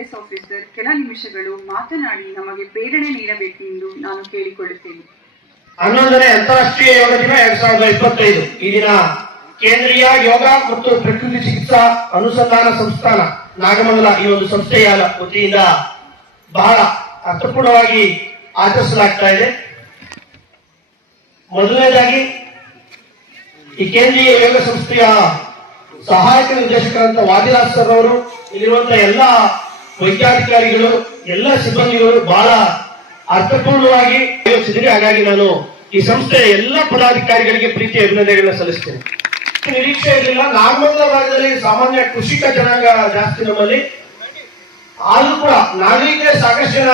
S officer ಕೆಲ ನಿಮಿಷಗಳು ಮಾತನಾಡಿ ನಮಗೆ ಪ್ರೇರಣೆ ನೀಡಬೇಕೆಂದು ನಾನು ಕೇಳಿಕೊಳ್ಳುತ್ತೇನೆ. ಹನ್ನೊಂದನೇ ಅಂತಾರಾಷ್ಟ್ರೀಯ ಯೋಗ ದಿನ ಎರಡ್ ಸಾವಿರದ ಇಪ್ಪತ್ತೈದು. ಈ ದಿನ ಕೇಂದ್ರೀಯ ಯೋಗ ಮತ್ತು ಪ್ರಕೃತಿ ಚಿಕಿತ್ಸಾ ಅನುಸಂಧಾನ ಸಂಸ್ಥಾನ ನಾಗಮಂಗಲ ಈ ಒಂದು ಸಂಸ್ಥೆಯ ವತಿಯಿಂದ ಬಹಳ ಅರ್ಥಪೂರ್ಣವಾಗಿ ಆಚರಿಸಲಾಗ್ತಾ ಇದೆ. ಮೊದಲನೇದಾಗಿ, ಈ ಕೇಂದ್ರೀಯ ಯೋಗ ಸಂಸ್ಥೆಯ ಸಹಾಯಕ ನಿರ್ದೇಶಕರಂತ ವಾದಿರಾಜ್ ಸರ್ ಅವರು ಇಲ್ಲಿರುವಂತಹ ಎಲ್ಲ ವೈದ್ಯಾಧಿಕಾರಿಗಳು, ಎಲ್ಲ ಸಿಬ್ಬಂದಿಗಳು ಬಹಳ ಅರ್ಥಪೂರ್ಣವಾಗಿ ಯೋಚಿಸಿದರೆ ಹಾಗಾಗಿ ನಾನು ಈ ಸಂಸ್ಥೆಯ ಎಲ್ಲ ಪದಾಧಿಕಾರಿಗಳಿಗೆ ಪ್ರೀತಿ ಅಭಿನಂದನೆಗಳನ್ನ ಸಲ್ಲಿಸ್ತೇನೆ. ನಿರೀಕ್ಷೆ ಇರಲಿಲ್ಲ. ನಾಗಮಂಗಲ ಭಾಗದಲ್ಲಿ ಸಾಮಾನ್ಯ ಕೃಷಿಕ ಜನಾಂಗ ಜಾಸ್ತಿ ನಮ್ಮಲ್ಲಿ. ಆದ್ರೂ ಕೂಡ ನಾಗರಿಕರೇ ಸಾಕಷ್ಟು ಜನ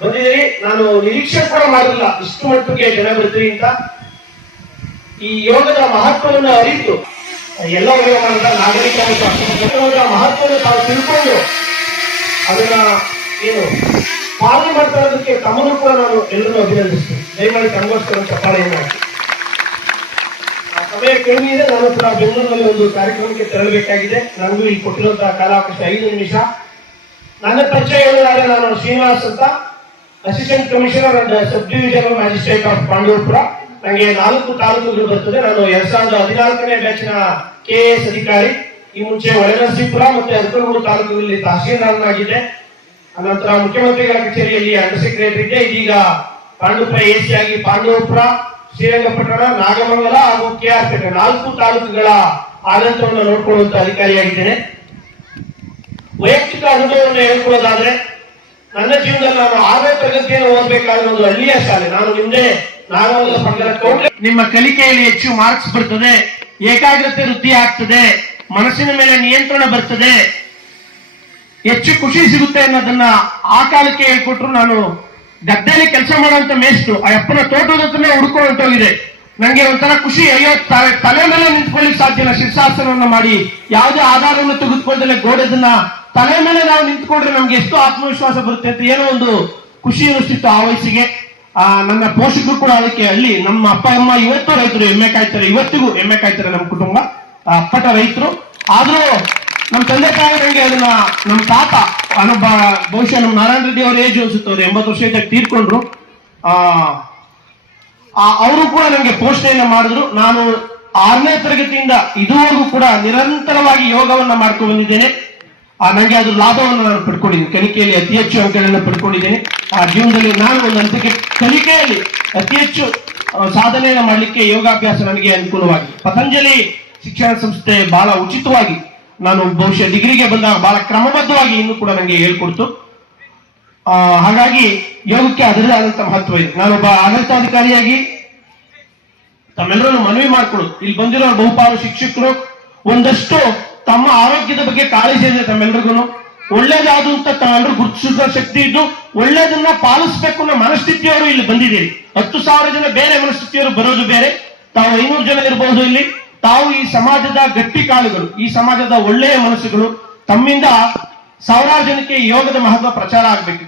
ಬಂದಿದ್ದೀರಿ. ನಾನು ನಿರೀಕ್ಷೆ ಕೂಡ ಮಾಡಿಲ್ಲ ಇಷ್ಟು ಮಟ್ಟಿಗೆ ಜನ ಬರ್ತೀರಿ ಅಂತ. ಈ ಯೋಗದ ಮಹತ್ವವನ್ನು ಅರಿತು ಎಲ್ಲ ಯೋಗ ನಾಗರಿಕ ಮಹತ್ವವನ್ನು ತಾವು ತಿಳ್ಕೊಂಡು ಅದನ್ನ ಏನು ಪಾಲನೆ ಮಾಡ್ತಾ ಇರೋದಕ್ಕೆ ತಮ್ಮನ್ನು ಕೂಡ ನಾನು ಎಲ್ಲರನ್ನೂ ಅಭಿನಂದಿಸ್ತೇನೆ. ದಯಮಾಡಿ ತಮಗೋಸ್ಕರ ಚಪ್ಪಾಳೆಯನ್ನು ಹಾಕಿ ಆ ಸಮಯ ಕಡಿಮೆ ಇದೆ, ನಾನು ಕೂಡ ಬೆಂಗಳೂರಿನಲ್ಲಿ ಒಂದು ಕಾರ್ಯಕ್ರಮಕ್ಕೆ ತೆರಳಬೇಕಾಗಿದೆ. ನನಗೂ ಇಲ್ಲಿ ಕೊಟ್ಟಿರುವಂತಹ ಕಾಲಾವಕಾಶ ಐದು ನಿಮಿಷ. ನನ್ನ ಪರಿಚಯ ಹೇಳಿದಾಗ ನಾನು ಶ್ರೀನಿವಾಸ್ ಅಂತ. Assistant commissioner and sub divisional magistrate of Pandavapura ನನಗೆ ನಾಲ್ಕು ತಾಲೂಕುಗಳು ಬರ್ತದೆ. ನಾನು ಎರಡ್ ಸಾವಿರದ ಹದಿನಾಲ್ಕನೇ ಬ್ಯಾಚ್ನ ಕೆ ಎಸ್ ಅಧಿಕಾರಿ. ಈ ಮುಂಚೆ ಒಳನರಸೀಪುರ ಮತ್ತೆ ಅರಕಲಗೂಡು ತಾಲೂಕಿನಲ್ಲಿ ತಹಸೀಲ್ದಾರನಾಗಿದ್ದೆ ಅನಂತರ ಮುಖ್ಯಮಂತ್ರಿಗಳ ಕಚೇರಿಯಲ್ಲಿ ಅಂಡರ್ ಸೆಕ್ರೆಟರಿ ಇದ್ದೆ ಇದೀಗ ಪಾಂಡುಪುರ ಎಸಿ ಆಗಿ ಪಾಂಡವಪುರ, ಶ್ರೀರಂಗಪಟ್ಟಣ, ನಾಗಮಂಗಲ ಹಾಗೂ ಕೆ ಆರ್ ಪೇಟೆ ನಾಲ್ಕು ತಾಲೂಕುಗಳ ಆಡಳಿತವನ್ನು ನೋಡಿಕೊಳ್ಳುವಂತ ಅಧಿಕಾರಿಯಾಗಿದ್ದೇನೆ. ವೈಯಕ್ತಿಕ ಅನುಭವವನ್ನು ಹೇಳ್ಕೊಳ್ಳೋದಾದ್ರೆ, ನನ್ನ ಜೀವನದಲ್ಲಿ ನಾನು ಆರನೇ ತರಗತಿಯನ್ನು ಓದಬೇಕಾದ್ರೆ ಒಂದು ಹಳ್ಳಿಯ ಶಾಲೆ. ನಾನು ನಿಮ್ದೆ ನಾಗಮಂಗಲ ಪಟ್ಟಣಕ್ಕೆ ಕೋಟೆ ನಿಮ್ಮ ಕಲಿಕೆಯಲ್ಲಿ ಹೆಚ್ಚು ಮಾರ್ಕ್ಸ್ ಬರ್ತದೆ, ಏಕಾಗ್ರತೆ ವೃದ್ಧಿ ಆಗ್ತದೆ. ಮನಸ್ಸಿನ ಮೇಲೆ ನಿಯಂತ್ರಣ ಬರ್ತದೆ. ಹೆಚ್ಚು ಖುಷಿ ಸಿಗುತ್ತೆ ಅನ್ನೋದನ್ನ ಆ ಕಾಲಕ್ಕೆ ಹೇಳ್ಕೊಟ್ರು ನಾನು ಗದ್ದೆಯಲ್ಲಿ ಕೆಲಸ ಮಾಡುವಂತ ಮೇಸ್ಟು ಆ ಅಪ್ಪನ ತೋಟದ ಹತ್ರನೇ ಹುಡ್ಕೊಂಡು ಹೋಗಿದೆ. ನಂಗೆ ಒಂಥರ ಖುಷಿ. ಅಯ್ಯೋ, ತಲೆ ಮೇಲೆ ನಿಂತ್ಕೊಳ್ಳಿಕ್ ಸಾಧ್ಯ ಇಲ್ಲ. ಶೀರ್ಷಾಸನವನ್ನ ಮಾಡಿ ಯಾವುದೇ ಆಧಾರವನ್ನು ತೆಗೆದುಕೊಳ್ಳದಲ್ಲ ಗೋಡೆದನ್ನ ತಲೆ ಮೇಲೆ ನಾವು ನಿಂತ್ಕೊಂಡ್ರೆ ನಮ್ಗೆ ಎಷ್ಟು ಆತ್ಮವಿಶ್ವಾಸ ಬರುತ್ತೆ ಅಂತ ಏನೋ ಒಂದು ಖುಷಿ ಅನಿಸ್ತಿತ್ತು ಆ ವಯಸ್ಸಿಗೆ. ಆ, ನನ್ನ ಪೋಷಕರು ಕೂಡ ಅದಕ್ಕೆ ಅಲ್ಲಿ ನಮ್ಮ ಅಪ್ಪ, ಅಮ್ಮ ಇವತ್ತು ರೈತರು ಎಮ್ಮೆ ಕಾಯ್ತಾರೆ. ಇವತ್ತಿಗೂ ಎಮ್ಮೆ ಕಾಯ್ತಾರೆ ನಮ್ಮ ಕುಟುಂಬ. ಅಪ್ಪಟ ರೈತರು. ಆದ್ರೂ ನಮ್ಮ ತಂದೆ ತಾಯಿ ನಂಗೆ ಅದನ್ನ ನಮ್ಮ ತಾತ ಅನುಭ ಬಹುಶಃ ನಮ್ಮ ನಾರಾಯಣ ರೆಡ್ಡಿ ಅವ್ರ ಏಜ್ ಅನ್ಸುತ್ತೆ ಅವ್ರು ಎಂಬತ್ತು ವರ್ಷ ಇದ್ದಾಗ ತೀರ್ಕೊಂಡ್ರು. ಆ ಅವರು ಕೂಡ ನನಗೆ ಪೋಷಣೆಯನ್ನು ಮಾಡಿದ್ರು. ನಾನು ಆರನೇ ತರಗತಿಯಿಂದ ಇದುವರೆಗೂ ಕೂಡ ನಿರಂತರವಾಗಿ ಯೋಗವನ್ನ ಮಾಡ್ಕೊಂಡು ಬಂದಿದ್ದೇನೆ. ಆ ನನಗೆ ಅದ್ರ ಲಾಭವನ್ನು ನಾನು ಪಡ್ಕೊಂಡಿದ್ದೀನಿ. ಕಲಿಕೆಯಲ್ಲಿ ಅತಿ ಹೆಚ್ಚು ಅಂಕಗಳನ್ನು ಪಡ್ಕೊಂಡಿದ್ದೇನೆ. ಆ, ಜೀವನದಲ್ಲಿ ನಾನು ಒಂದು ಹಂತಕ್ಕೆ ಕಲಿಕೆಯಲ್ಲಿ ಅತಿ ಹೆಚ್ಚು ಸಾಧನೆಯನ್ನು ಮಾಡಲಿಕ್ಕೆ ಯೋಗಾಭ್ಯಾಸ ನನಗೆ ಅನುಕೂಲವಾಗಿದೆ. ಪತಂಜಲಿ ಶಿಕ್ಷಣ ಸಂಸ್ಥೆ ಬಹಳ ಉಚಿತವಾಗಿ ನಾನು ಬಹುಶಃ ಡಿಗ್ರಿಗೆ ಬಂದಾಗ ಬಹಳ ಕ್ರಮಬದ್ಧವಾಗಿ ಇನ್ನು ಕೂಡ ನನಗೆ ಹೇಳ್ಕೊಡ್ತು. ಆ, ಹಾಗಾಗಿ ಯೋಗಕ್ಕೆ ಅದರದೇ ಆದಂತ ಮಹತ್ವ ಇದೆ. ನಾನೊಬ್ಬ ಆಡಳಿತಾಧಿಕಾರಿಯಾಗಿ ತಮ್ಮೆಲ್ಲರನ್ನು ಮನವಿ ಮಾಡ್ಕೊಳ್ಳೋದು ಇಲ್ಲಿ ಬಂದಿರೋ ಬಹುಪಾಲು ಶಿಕ್ಷಕರು ಒಂದಷ್ಟು ತಮ್ಮ ಆರೋಗ್ಯದ ಬಗ್ಗೆ ಕಾಳಜಿ ಇದೆ ತಮ್ಮೆಲ್ಲರಿಗೂ ಒಳ್ಳೇದಾದು ಅಂತ ತಾವೆಲ್ಲರೂ ಶಕ್ತಿ ಇದ್ದು ಒಳ್ಳೇದನ್ನ ಪಾಲಿಸಬೇಕು ಅನ್ನೋ ಮನಸ್ಥಿತಿಯವರು ಇಲ್ಲಿ ಬಂದಿದ್ದೀರಿ. ಹತ್ತು ಸಾವಿರ ಜನ ಬೇರೆ ಮನಸ್ಥಿತಿಯವರು ಬರೋದು ಬೇರೆ. ತಾವು ಐನೂರು ಜನ ಇರಬಹುದು ಇಲ್ಲಿ. ತಾವು ಈ ಸಮಾಜದ ಗಟ್ಟಿ ಕಾಳುಗಳು ಈ ಸಮಾಜದ ಒಳ್ಳೆಯ ಮನಸ್ಸುಗಳು, ತಮ್ಮಿಂದ ಸಾವಿರಾರು ಜನಕ್ಕೆ ಯೋಗದ ಮಹತ್ವ ಪ್ರಚಾರ ಆಗ್ಬೇಕು